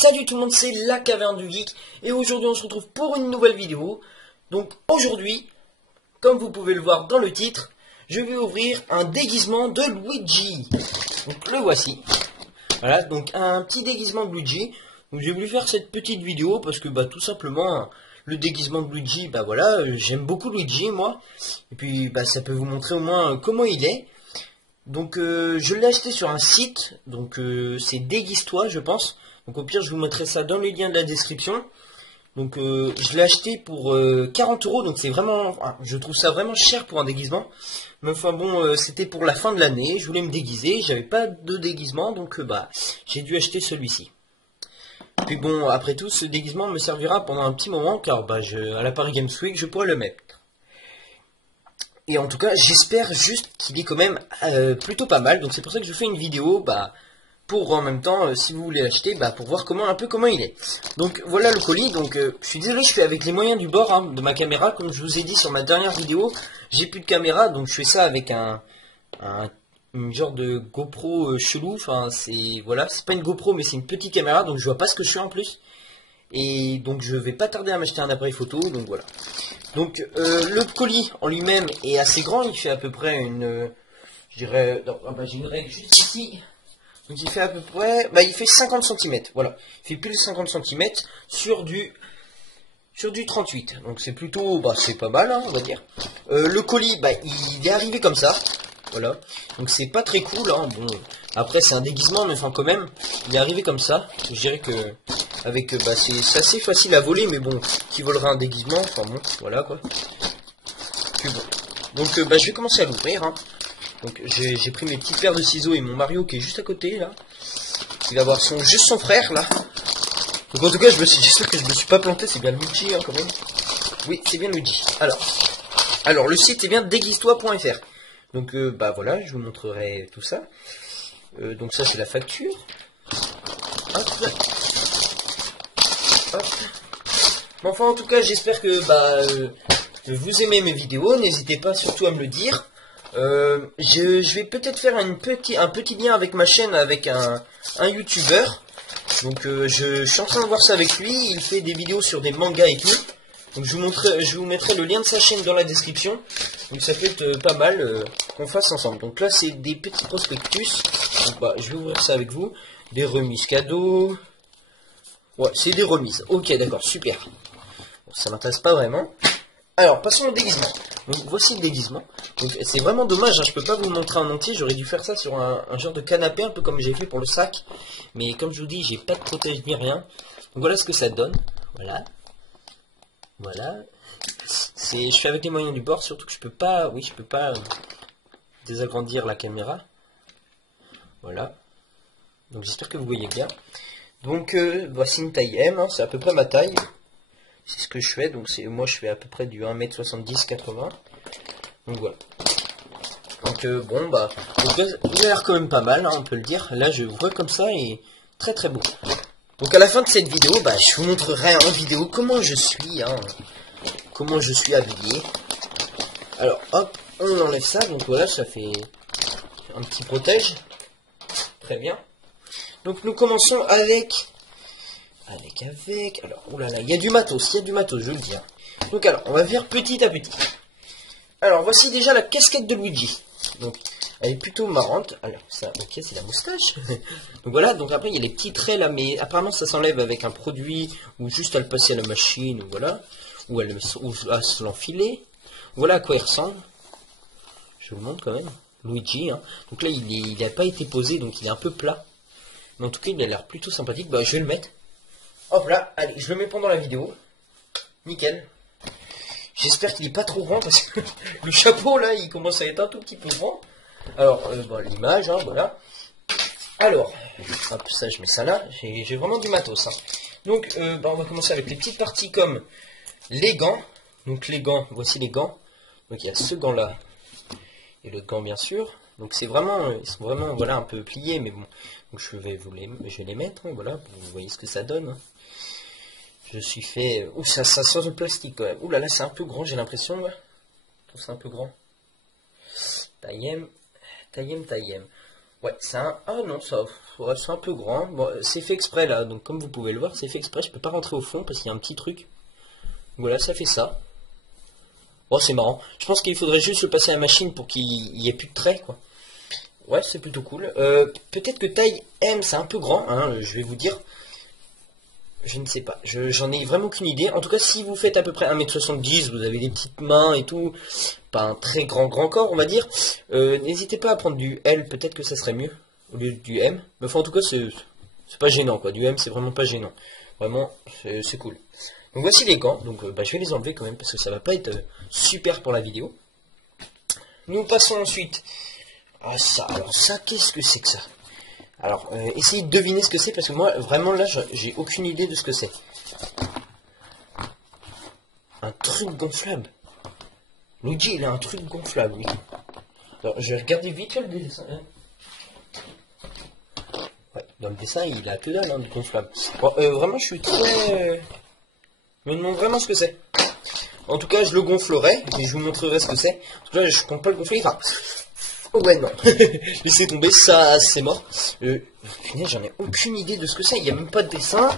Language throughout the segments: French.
Salut tout le monde, c'est la Caverne du Geek et aujourd'hui on se retrouve pour une nouvelle vidéo. Donc aujourd'hui, comme vous pouvez le voir dans le titre, je vais ouvrir un déguisement de Luigi. Donc le voici. Voilà, donc un petit déguisement de Luigi. Donc j'ai voulu faire cette petite vidéo parce que tout simplement le déguisement de Luigi, voilà, j'aime beaucoup Luigi moi. Et puis ça peut vous montrer au moins comment il est. Donc je l'ai acheté sur un site, donc c'est Déguise-toi je pense. Donc au pire je vous mettrai ça dans les liens de la description. Donc je l'ai acheté pour 40 €, donc c'est vraiment, je trouve ça vraiment cher pour un déguisement. Mais enfin bon, c'était pour la fin de l'année, je voulais me déguiser, j'avais pas de déguisement, donc j'ai dû acheter celui-ci. Puis bon, après tout, ce déguisement me servira pendant un petit moment, car à la Paris Games Week, je pourrai le mettre. Et en tout cas, j'espère juste qu'il est quand même plutôt pas mal. Donc c'est pour ça que je fais une vidéo, pour en même temps, si vous voulez l'acheter, pour voir un peu comment il est. Donc voilà le colis. Donc je suis désolé, je fais avec les moyens du bord de ma caméra. Comme je vous ai dit sur ma dernière vidéo, j'ai plus de caméra, donc je fais ça avec une genre de GoPro chelou. Enfin c'est pas une GoPro, mais c'est une petite caméra, donc je vois pas ce que je fais en plus. Et donc je vais pas tarder à m'acheter un appareil photo, donc voilà. Donc le colis en lui-même est assez grand, il fait à peu près je dirais, j'ai une règle juste ici. Donc il fait à peu près, il fait 50 cm, voilà. Il fait plus de 50 cm sur du 38. Donc c'est plutôt, c'est pas mal, on va dire. Le colis, il est arrivé comme ça, voilà. Donc c'est pas très cool, bon. Après c'est un déguisement, mais enfin quand même, il est arrivé comme ça. Je dirais que avec, c'est assez facile à voler, mais bon, qui volera un déguisement, enfin bon, voilà quoi. Puis bon. Donc je vais commencer à l'ouvrir. Donc j'ai pris mes petites paires de ciseaux et mon Mario qui est juste à côté là. Il va avoir juste son frère là. Donc en tout cas j'espère que je me suis pas planté, c'est bien Luigi quand même. Oui, c'est bien Luigi. Alors le site est bien déguise-toi.fr. Donc voilà, je vous montrerai tout ça. Donc ça c'est la facture. Hop. Hop. Bon, enfin en tout cas j'espère que vous aimez mes vidéos. N'hésitez pas surtout à me le dire. Je vais peut-être faire un petit lien avec ma chaîne avec un youtubeur. Donc je suis en train de voir ça avec lui. Il fait des vidéos sur des mangas et tout. Donc je vous mettrai le lien de sa chaîne dans la description. Donc ça peut être pas mal qu'on fasse ensemble. Donc là c'est des petits prospectus. Donc je vais ouvrir ça avec vous. Des remises cadeaux. Ouais, c'est des remises. Ok, d'accord, super. Bon, ça m'intéresse pas vraiment. Alors, passons au déguisement. Donc, voici le déguisement. Donc, c'est vraiment dommage, je peux pas vous le montrer en entier. J'aurais dû faire ça sur un genre de canapé, un peu comme j'ai fait pour le sac. Mais comme je vous dis, j'ai pas de protège ni rien. Donc, voilà ce que ça donne. Voilà. Voilà. Je fais avec les moyens du bord, surtout que je peux pas désagrandir la caméra. Voilà. Donc, j'espère que vous voyez bien. Donc, voici une taille M, c'est à peu près ma taille. C'est ce que je fais, donc moi je fais à peu près du 1m70-80. Donc voilà. Donc bon il a l'air quand même pas mal, on peut le dire. Là je vois comme ça et très très beau. Donc à la fin de cette vidéo, je vous montrerai en vidéo comment je suis, comment je suis habillé. Alors hop, on enlève ça, donc voilà, ça fait un petit protège. Très bien. Donc nous commençons avec, alors, oulala, il y a du matos, je le dis. Donc alors, on va faire petit à petit. Alors, voici déjà la casquette de Luigi. Donc, elle est plutôt marrante. Alors, ça, ok, c'est la moustache. Donc voilà, donc après, il y a les petits traits là, mais apparemment, ça s'enlève avec un produit, ou juste à le passer à la machine, ou voilà. Ou à se l'enfiler. Voilà à quoi il ressemble. Je vous le montre quand même. Luigi, Donc là, il n'a pas été posé, donc il est un peu plat. Mais en tout cas, il a l'air plutôt sympathique. Je vais le mettre. Hop là, allez, je le mets pendant la vidéo. Nickel. J'espère qu'il n'est pas trop grand parce que le chapeau là, il commence à être un tout petit peu grand. Alors, l'image, voilà. Alors, hop, ça, je mets ça là. J'ai vraiment du matos. Donc, on va commencer avec les petites parties comme les gants. Donc, les gants, voici les gants. Donc, il y a ce gant là et le gant, bien sûr. Donc, ils sont vraiment, voilà, un peu pliés, mais bon. Donc, je vais les mettre, voilà, pour que vous voyez ce que ça donne. Je suis fait... Ouh, ça sort de plastique quand même. Ouh là là, c'est un peu grand, j'ai l'impression. Je trouve ça un peu grand. Taillem. Ouais, c'est un... Ah non, ça, ouais, c'est un peu grand. Bon, c'est fait exprès là, donc comme vous pouvez le voir, c'est fait exprès. Je peux pas rentrer au fond parce qu'il y a un petit truc. Voilà, ça fait ça. Oh, c'est marrant. Je pense qu'il faudrait juste le passer à la machine pour qu'il y ait plus de traits, quoi. Ouais, c'est plutôt cool. Peut-être que taille M, c'est un peu grand, hein, je vais vous dire. Je ne sais pas. J'en ai vraiment aucune idée. En tout cas, si vous faites à peu près 1m70, vous avez des petites mains et tout, pas un très grand corps, on va dire, n'hésitez pas à prendre du L, peut-être que ça serait mieux, au lieu du M. Mais enfin, en tout cas, c'est pas gênant, quoi. Du M, c'est vraiment pas gênant. Vraiment, c'est cool. Donc voici les gants. Donc je vais les enlever quand même, parce que ça va pas être super pour la vidéo. Nous passons ensuite à ça. Alors ça, qu'est-ce que c'est que ça? Alors, essayez de deviner ce que c'est, parce que moi, vraiment, là, j'ai aucune idée de ce que c'est. Un truc gonflable. Luigi, il a un truc gonflable, oui. Alors, je vais regarder vite fait le dessin. Ouais, dans le dessin, il a que dalle, hein, de gonflable. Bon, vraiment, je suis très... Je me demande vraiment ce que c'est. En tout cas, je le gonflerai, et je vous montrerai ce que c'est. En tout cas, je compte pas le gonfler, enfin... Oh ouais, non. Laissez tomber, ça, c'est mort. Punaise, j'en ai aucune idée de ce que c'est. Il n'y a même pas de dessin.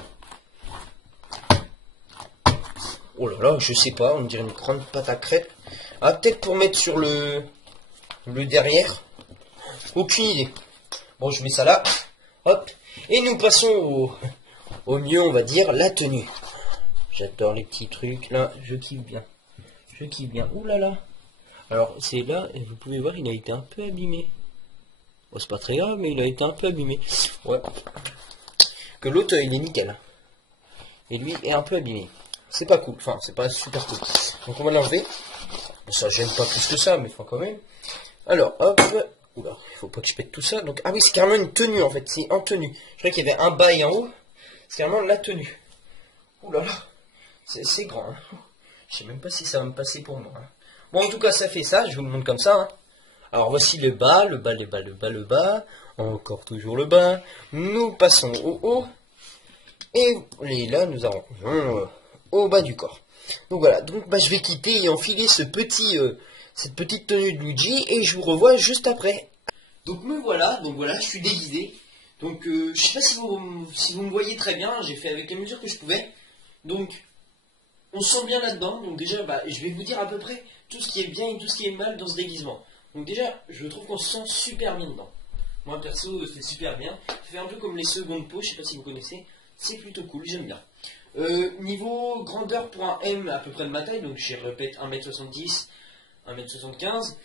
Oh là là, je sais pas. On dirait une grande pâte à crêpes. Ah, peut-être pour mettre sur le derrière. Aucune idée. Bon, je mets ça là. Hop. Et nous passons au mieux, on va dire, la tenue. J'adore les petits trucs. Là, je kiffe bien. Je kiffe bien. Ouh là là. Alors, c'est là, et vous pouvez voir, il a été un peu abîmé. Bon, c'est pas très grave, mais il a été un peu abîmé. Ouais. Que l'autre, il est nickel. Et lui est un peu abîmé. C'est pas cool. Enfin, c'est pas super cool. Donc, on va l'enlever. Ça gêne pas plus que ça, mais enfin, quand même. Alors, hop. Oula, il faut pas que je pète tout ça. Donc, ah oui, c'est carrément une tenue, en fait. C'est en tenue. Je croyais qu'il y avait un bas et un haut. C'est carrément la tenue. Ouh là là. C'est grand. Hein. Je sais même pas si ça va me passer pour moi. Hein. Bon, en tout cas, ça fait ça. Je vous le montre comme ça. Hein. Alors, voici le bas, le bas, le bas, le bas, le bas. Encore toujours le bas. Nous passons au haut. Et là, nous arrivons au bas du corps. Donc voilà. Donc, bah, je vais quitter et enfiler cette petite tenue de Luigi. Et je vous revois juste après. Donc, me voilà. Donc voilà, je suis déguisé. Donc, je sais pas si vous me voyez très bien. J'ai fait avec les mesures que je pouvais. Donc... On se sent bien là-dedans, donc déjà, bah, je vais vous dire à peu près tout ce qui est bien et tout ce qui est mal dans ce déguisement. Donc déjà, je trouve qu'on se sent super bien dedans. Moi, perso, c'est super bien. Ça fait un peu comme les secondes peaux, je sais pas si vous connaissez. C'est plutôt cool, j'aime bien. Niveau grandeur pour un M, à peu près de ma taille, donc je répète 1m70, 1m75,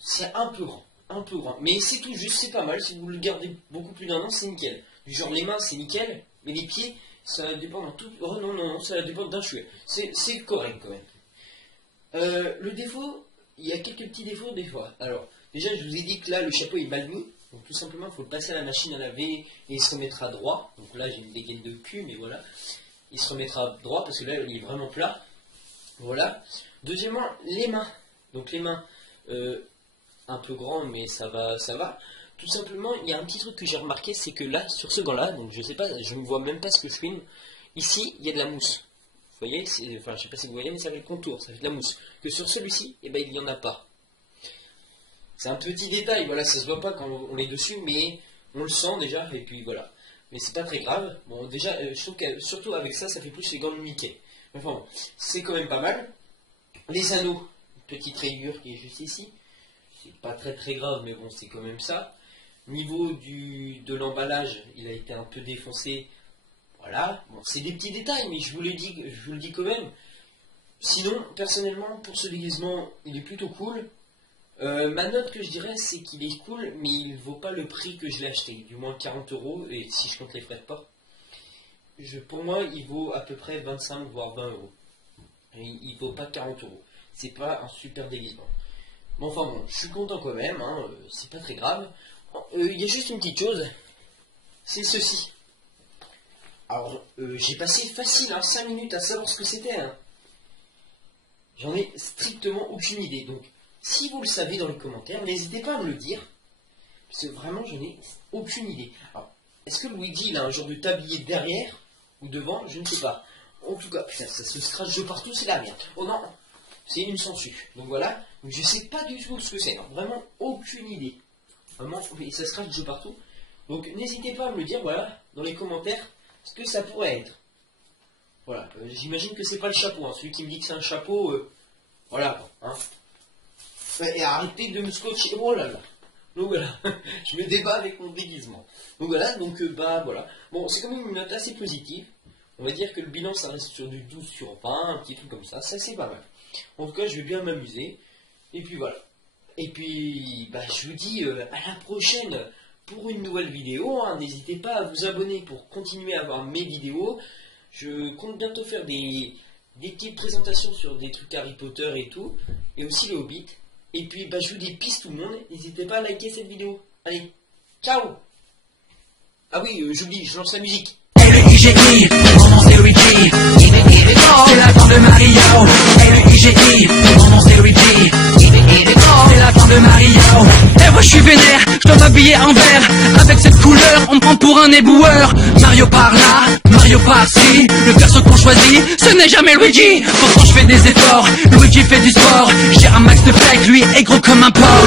c'est un peu grand. Un peu grand. Mais c'est tout juste, c'est pas mal. Si vous le gardez beaucoup plus d'un an, c'est nickel. Genre les mains, c'est nickel, mais les pieds... Ça dépend d'un tout... Oh non, non, non, ça dépend d'un chouette. C'est correct quand même. Le défaut, il y a quelques petits défauts des fois. Alors, déjà, je vous ai dit que là, le chapeau est mal mis. Donc tout simplement, il faut le passer à la machine à laver et il se remettra droit. Donc là, j'ai une dégaine de cul, mais voilà. Il se remettra droit parce que là, il est vraiment plat. Voilà. Deuxièmement, les mains. Donc les mains, un peu grand, mais ça va, ça va. Tout simplement, il y a un petit truc que j'ai remarqué, c'est que là, sur ce gant-là, donc je sais pas, je ne vois même pas ce que je filme. Ici, il y a de la mousse. Vous voyez, enfin, je sais pas si vous voyez, mais ça fait le contour, ça fait de la mousse. Que sur celui-ci, eh ben, il n'y en a pas. C'est un petit détail, voilà, ça se voit pas quand on est dessus, mais on le sent déjà, et puis voilà. Mais c'est pas très grave. Bon, déjà, je trouve que surtout avec ça, ça fait plus les gants de Mickey. Enfin bon, c'est quand même pas mal. Les anneaux, une petite rayure qui est juste ici. C'est pas très très grave, mais bon, c'est quand même ça. Niveau de l'emballage, il a été un peu défoncé. Voilà, bon, c'est des petits détails, mais je vous le dis quand même. Sinon, personnellement, pour ce déguisement, il est plutôt cool. Ma note que je dirais, c'est qu'il est cool, mais il ne vaut pas le prix que je l'ai acheté. Du moins 40 €, et si je compte les frais de port. Pour moi, il vaut à peu près 25 voire 20 €. Il ne vaut pas 40 €. C'est pas un super déguisement. Bon, enfin bon, je suis content quand même, hein, c'est pas très grave. Il y a juste une petite chose, c'est ceci. Alors, j'ai passé facile 5 minutes à savoir ce que c'était. Hein. J'en ai strictement aucune idée. Donc, si vous le savez dans les commentaires, n'hésitez pas à me le dire. Parce que vraiment, je n'ai aucune idée. Alors, est-ce que Luigi il a un genre de tablier derrière ou devant? Je ne sais pas. En tout cas, putain, ça se crache de partout, c'est la merde. Oh non, c'est une sangsue. Donc voilà, donc, je ne sais pas du tout ce que c'est. Vraiment, aucune idée. Vraiment, et ça scratch de partout. Donc n'hésitez pas à me le dire, voilà, dans les commentaires, ce que ça pourrait être. Voilà, j'imagine que c'est pas le chapeau, hein. Celui qui me dit que c'est un chapeau, voilà, hein. Et arrêtez de me scotcher, oh là là. Donc voilà, je me débat avec mon déguisement. Donc voilà, bah voilà. Bon, c'est quand même une note assez positive. On va dire que le bilan, ça reste sur du 12 sur 20, un petit truc comme ça c'est pas mal. En tout cas, je vais bien m'amuser. Et puis voilà. Et puis, bah, je vous dis à la prochaine pour une nouvelle vidéo. Hein. N'hésitez pas à vous abonner pour continuer à voir mes vidéos. Je compte bientôt faire des petites présentations sur des trucs Harry Potter et tout. Et aussi le Hobbit. Et puis, bah, je vous dis peace tout le monde. N'hésitez pas à liker cette vidéo. Allez, ciao. Ah oui, j'oublie, je lance la musique. L-I-G-I, mon nom c'est Luigi. C'est la fin de Mario. L-I-G-I, mon nom c'est Luigi. C'est la fin de Mario. Et moi je suis vénère, je dois m'habiller en vert. Avec cette couleur, on me prend pour un éboueur. Mario par là, Mario par ci. Le perso qu'on choisit, ce n'est jamais Luigi. Pourtant je fais des efforts, Luigi fait du sport. J'ai un max de fake, lui est gros comme un porc.